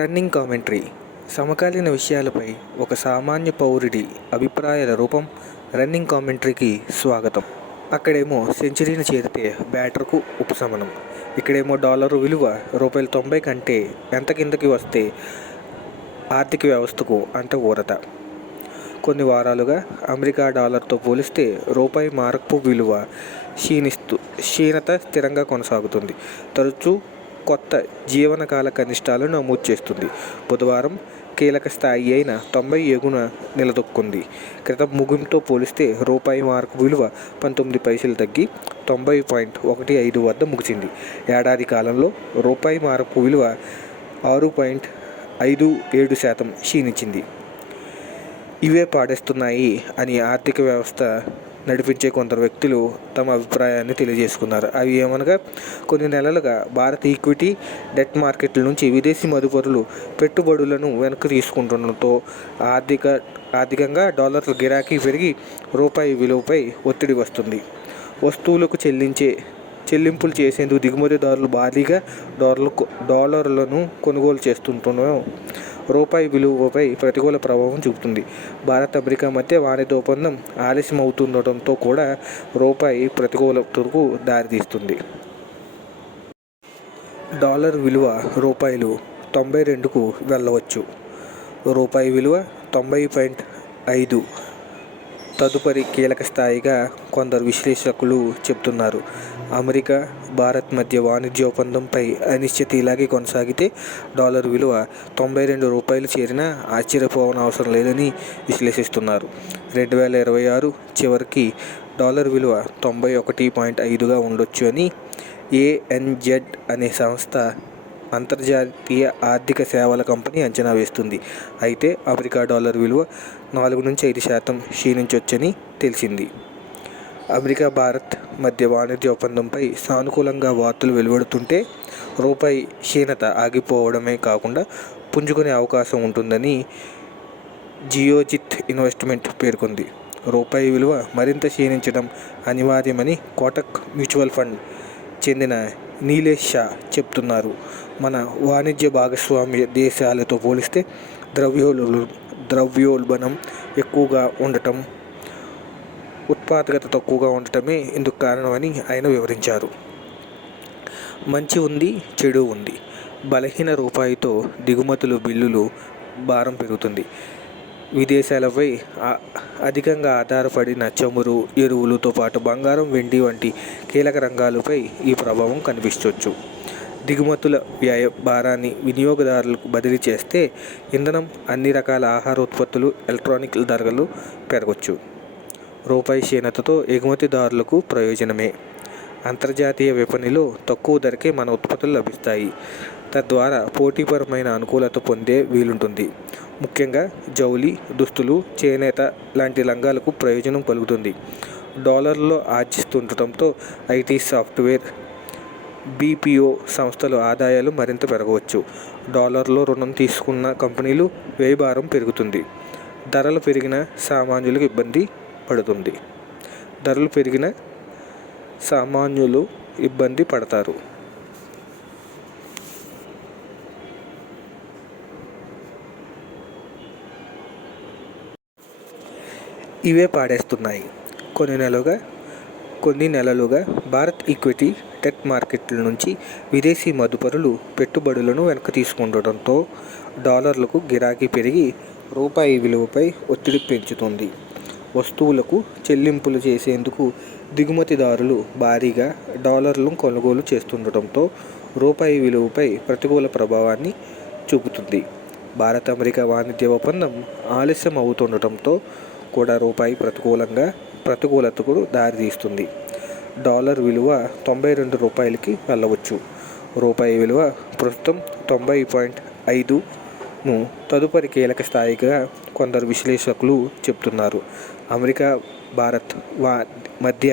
Running commentary సమకాలీన విషయాలపై ఒక సామాన్య పౌరుడి అభిప్రాయాల రూపం. రన్నింగ్ కామెంటరీకి స్వాగతం. అక్కడేమో సెంచరీని చేరితే బ్యాటర్కు ఉపశమనం, ఇక్కడేమో డాలరు విలువ ₹90 కంటే ఎంత కిందకి వస్తే ఆర్థిక వ్యవస్థకు అంత ఊరట. కొన్ని వారాలుగా అమెరికా డాలర్తో పోలిస్తే రూపాయి మార్పు విలువ క్షీణత స్థిరంగా కొనసాగుతుంది. తరచూ కొత్త జీవనకాల కనిష్టాలను నమోదు చేస్తుంది. బుధవారం కీలక స్థాయి అయిన 90 ఎగున నిలదొక్కుంది. క్రితం ముగింపుతో పోలిస్తే రూపాయి మార్కు విలువ 19 పైసలు తగ్గి 90.15 వద్ద ముగిసింది. ఏడాది కాలంలో రూపాయి మార్కు విలువ 6.57% క్షీణించింది. ఇవే పాడేస్తున్నాయి అని ఆర్థిక వ్యవస్థ నడిపించే కొందరు వ్యక్తులు తమ అభిప్రాయాన్ని తెలియజేసుకున్నారు. అవి ఏమనగా, కొన్ని నెలలుగా భారత ఈక్విటీ, డెట్ మార్కెట్ల నుంచి విదేశీ మదుపరులు పెట్టుబడులను వెనక్కి తీసుకుంటుండటంతో ఆర్థికంగా డాలర్ల గిరాకీ పెరిగి రూపాయి విలువపై ఒత్తిడి వస్తుంది. వస్తువులకు చెల్లింపులు చేసేందుకు దిగుమతిదారులు భారీగా డాలర్లను కొనుగోలు చేస్తుండటం రూపాయి విలువపై ప్రతికూల ప్రభావం చూపుతుంది. భారత్ అమెరికా మధ్య వాణిజ్య ఒప్పందం ఆలస్యం అవుతుండటంతో కూడా రూపాయి ప్రతికూలతకు దారితీస్తుంది. డాలర్ విలువ రూపాయలు 92కు వెళ్ళవచ్చు. రూపాయి విలువ 90.5 తదుపరి కీలక స్థాయిగా కొందరు విశ్లేషకులు చెబుతున్నారు. అమెరికా, భారత్ మధ్య వాణిజ్య ఒప్పందంపై అనిశ్చితి ఇలాగే కొనసాగితే డాలర్ విలువ ₹92 చేరినా ఆశ్చర్యపోనవసరం లేదని విశ్లేషిస్తున్నారు. 2026 చివరికి డాలర్ విలువ 91.5గా ఉండొచ్చు అని ANZ అనే సంస్థ, అంతర్జాతీయ ఆర్థిక సేవల కంపెనీ అంచనా వేస్తుంది. అయితే అమెరికా డాలర్ విలువ 4-5% క్షీణించొచ్చని తెలిసింది. అమెరికా, భారత్ మధ్య వాణిజ్య ఒప్పందంపై సానుకూలంగా వార్తలు వెలువడుతుంటే రూపాయి క్షీణత ఆగిపోవడమే కాకుండా పుంజుకునే అవకాశం ఉంటుందని జియోజిత్ ఇన్వెస్ట్మెంట్ పేర్కొంది. రూపాయి విలువ మరింత క్షీణించడం అనివార్యమని కోటక్ మ్యూచువల్ ఫండ్ చెందిన నీలేష్ షా చెబుతున్నారు. మన వాణిజ్య భాగస్వామ్య దేశాలతో పోలిస్తే ద్రవ్యోల్బణం ఎక్కువగా ఉండటం, ఉత్పాదకత తక్కువగా ఉండటమే ఇందుకు కారణమని ఆయన వివరించారు. మంచి ఉంది, చెడు ఉంది. బలహీన రూపాయితో దిగుమతుల బిల్లులు భారం పెరుగుతుంది. విదేశాలపై అధికంగా ఆధారపడిన చమురు, ఎరువులతో పాటు బంగారం, వెండి వంటి కీలక రంగాలపై ఈ ప్రభావం కనిపించవచ్చు. దిగుమతుల వ్యయ భారాన్ని వినియోగదారులకు బదిలీ చేస్తే ఇంధనం, అన్ని రకాల ఆహార ఉత్పత్తులు, ఎలక్ట్రానిక్ ధరలు పెరగవచ్చు. రూపాయి క్షీణతతో ఎగుమతిదారులకు ప్రయోజనమే. అంతర్జాతీయ విపణిలో తక్కువ ధరకే మన ఉత్పత్తులు లభిస్తాయి. తద్వారా పోటీపరమైన అనుకూలత పొందే వీలుంటుంది. ముఖ్యంగా జౌళి, దుస్తులు, చేనేత లాంటి రంగాలకు ప్రయోజనం కలుగుతుంది. డాలర్లో ఆర్జిస్తుండటంతో IT, సాఫ్ట్వేర్, BPO సంస్థల ఆదాయాలు మరింత పెరగవచ్చు. డాలర్లో రుణం తీసుకున్న కంపెనీలు వ్యయభారం పెరుగుతుంది. ధరలు పెరిగిన సామాన్యులకు ఇబ్బంది పడతారు. ఇవే పాడేస్తున్నాయి. కొన్ని నెలలుగా భారత్ ఈక్విటీ, డెట్ మార్కెట్ల నుంచి విదేశీ మదుపరులు పెట్టుబడులను వెనక్కి తీసుకుండటంతో డాలర్లకు గిరాకీ పెరిగి రూపాయి విలువపై ఒత్తిడి పెంచుతుంది. వస్తువులకు చెల్లింపులు చేసేందుకు దిగుమతిదారులు భారీగా డాలర్లను కొనుగోలు చేస్తుండటంతో రూపాయి విలువపై ప్రతికూల ప్రభావాన్ని చూపుతుంది. భారత్ అమెరికా వాణిజ్య ఒప్పందం ఆలస్యం అవుతుండటంతో కూడా రూపాయి ప్రతికూలతకు దారితీస్తుంది. డాలర్ విలువ ₹92కి వెళ్ళవచ్చు. రూపాయి విలువ ప్రస్తుతం 90.5ను తదుపరి కీలక స్థాయిగా కొందరు విశ్లేషకులు చెబుతున్నారు. అమెరికా, భారత్ మధ్య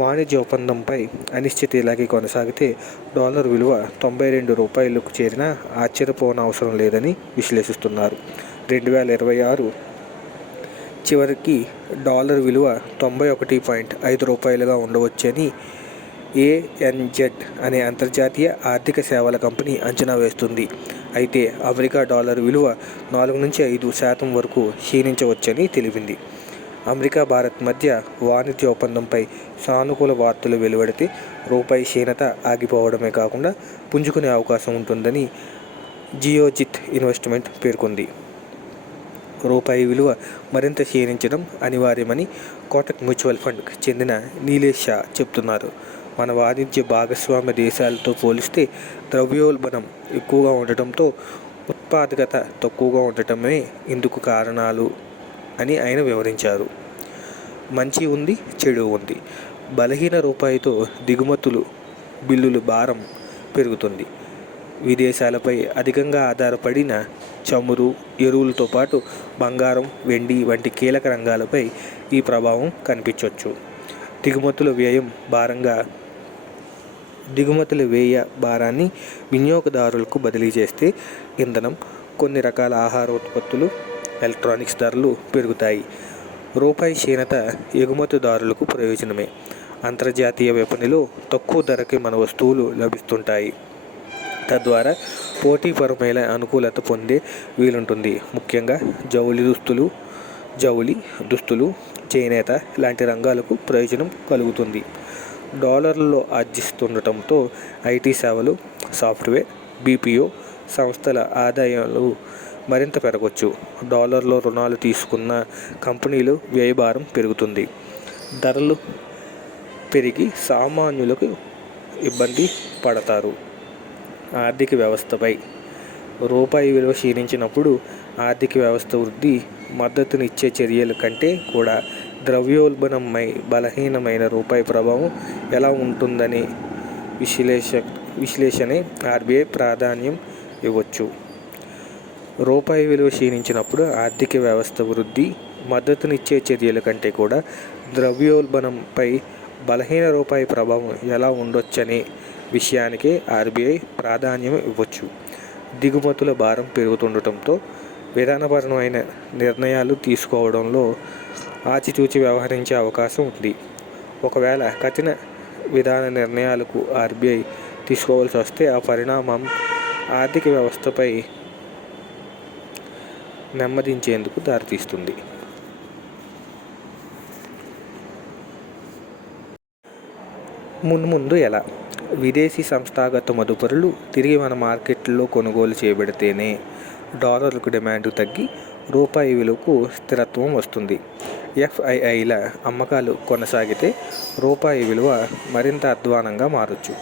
వాణిజ్య ఒప్పందంపై అనిశ్చితి ఇలాగే కొనసాగితే డాలర్ విలువ ₹92కు చేరినా ఆశ్చర్యపోనవసరం లేదని విశ్లేషిస్తున్నారు. 2026 చివరికి డాలర్ విలువ ₹91.5గా ఉండవచ్చని ANZ అనే అంతర్జాతీయ ఆర్థిక సేవల కంపెనీ అంచనా వేస్తుంది. అయితే అమెరికా డాలర్ విలువ 4-5% వరకు క్షీణించవచ్చని తెలిపింది. అమెరికా భారత్ మధ్య వాణిజ్య ఒప్పందంపై సానుకూల వార్తలు వెలువడితే రూపాయి క్షీణత ఆగిపోవడమే కాకుండా పుంజుకునే అవకాశం ఉంటుందని జియోజిత్ ఇన్వెస్ట్మెంట్ పేర్కొంది. రూపాయి విలువ మరింత క్షీణించడం అనివార్యమని కోటక్ మ్యూచువల్ ఫండ్కి చెందిన నీలేష్ షా చెబుతున్నారు. మన వాణిజ్య భాగస్వామ్య దేశాలతో పోలిస్తే ద్రవ్యోల్బణం ఎక్కువగా ఉండటంతో ఉత్పాదకత తక్కువగా ఉండటమే ఇందుకు కారణాలు అని ఆయన వివరించారు. మంచి ఉంది, చెడు ఉంది. బలహీన రూపాయితో దిగుమతులు బిల్లుల భారం పెరుగుతుంది. విదేశాలపై అధికంగా ఆధారపడిన చమురు, ఎరువులతో పాటు బంగారం, వెండి వంటి కీలక రంగాలపై ఈ ప్రభావం కనిపించవచ్చు. దిగుమతుల వ్యయ భారాన్ని వినియోగదారులకు బదిలీ చేస్తే ఇంధనం, కొన్ని రకాల ఆహార ఉత్పత్తులు, ఎలక్ట్రానిక్స్ ధరలు పెరుగుతాయి. రూపాయి క్షీణత ఎగుమతిదారులకు ప్రయోజనమే. అంతర్జాతీయ విపణిలో తక్కువ ధరకి మన వస్తువులు లభిస్తుంటాయి. తద్వారా పోటీపరమైన అనుకూలత పొందే వీలుంటుంది. ముఖ్యంగా జౌళి దుస్తులు, చేనేత లాంటి రంగాలకు ప్రయోజనం కలుగుతుంది. డాలర్లలో ఆర్జిస్తుండటంతో ఐటీ సేవలు, సాఫ్ట్వేర్, బీపీఓ సంస్థల ఆదాయాలు మరింత పెరగవచ్చు. డాలర్లో రుణాలు తీసుకున్న కంపెనీలు వ్యయభారం పెరుగుతుంది. ధరలు పెరిగి సామాన్యులకు ఇబ్బంది పడతారు. ఆర్థిక వ్యవస్థపై రూపాయి విలువ క్షీణించినప్పుడు ఆర్థిక వ్యవస్థ వృద్ధి మద్దతునిచ్చే చర్యల కంటే కూడా ద్రవ్యోల్బణంపై బలహీనమైన రూపాయి ప్రభావం ఎలా ఉంటుందనే విశ్లేషణే ఆర్బీఐ ప్రాధాన్యం ఇవ్వచ్చు. రూపాయి విలువ క్షీణించినప్పుడు ఆర్థిక వ్యవస్థ వృద్ధి మద్దతునిచ్చే చర్యల కంటే కూడా ద్రవ్యోల్బణంపై బలహీన రూపాయి ప్రభావం ఎలా ఉండొచ్చనే విషయానికే ఆర్బీఐ ప్రాధాన్యం ఇవ్వచ్చు. దిగుమతుల భారం పెరుగుతుండటంతో విధానపరమైన నిర్ణయాలు తీసుకోవడంలో ఆచితూచి వ్యవహరించే అవకాశం ఉంది. ఒకవేళ కఠిన విధాన నిర్ణయాలకు ఆర్బీఐ తీసుకోవాల్సి వస్తే ఆ పరిణామం ఆర్థిక వ్యవస్థపై నెమ్మదించేందుకు దారితీస్తుంది. మున్ముందు ఎలా? విదేశీ సంస్థాగత మదుపరులు తిరిగి మన మార్కెట్లో కొనుగోలు చేయబడితేనే డాలర్లకు డిమాండ్ తగ్గి రూపాయి విలువకు స్థిరత్వం వస్తుంది. ఎఫ్ఐఐల అమ్మకాలు కొనసాగితే రూపాయి విలువ మరింత అధ్వానంగా మారొచ్చు.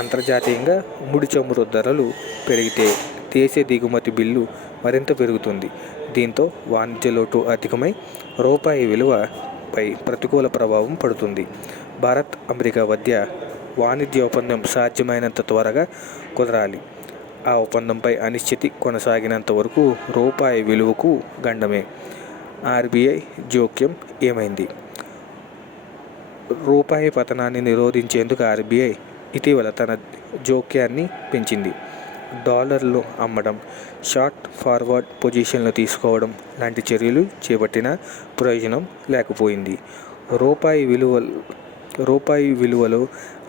అంతర్జాతీయంగా ముడి చమురు ధరలు పెరిగితే దేశ దిగుమతి బిల్లు మరింత పెరుగుతుంది. దీంతో వాణిజ్య లోటు అధికమై రూపాయి విలువపై ప్రతికూల ప్రభావం పడుతుంది. భారత్, అమెరికా మధ్య వాణిజ్య ఒప్పందం సాధ్యమైనంత త్వరగా కుదరాలి. ఆ ఒప్పందంపై అనిశ్చితి కొనసాగినంత వరకు రూపాయి విలువకు గండమే. ఆర్బీఐ జోక్యం ఏమైంది? రూపాయి పతనాన్ని నిరోధించేందుకు ఆర్బీఐ ఇటీవల తన జోక్యాన్ని పెంచింది. డాలర్లు అమ్మడం, షార్ట్ ఫార్వర్డ్ పొజిషన్లు తీసుకోవడం లాంటి చర్యలు చేపట్టినా ప్రయోజనం లేకపోయింది. రూపాయి విలువలో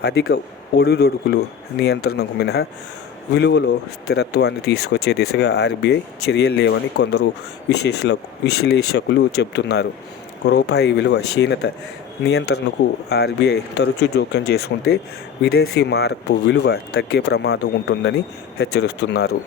అధిక ఒడిదొడుకులు నియంత్రణకు మినహా విలువలో స్థిరత్వాన్ని తీసుకొచ్చే దిశగా ఆర్బీఐ చర్యలు లేవని కొందరు విశ్లేషకులు చెబుతున్నారు. రూపాయి విలువ క్షీణత నియంత్రణకు ఆర్బీఐ తరచూ జోక్యం చేసుకుంటే విదేశీ మారకపు విలువ తగ్గే ప్రమాదం ఉంటుందని హెచ్చరిస్తున్నారు.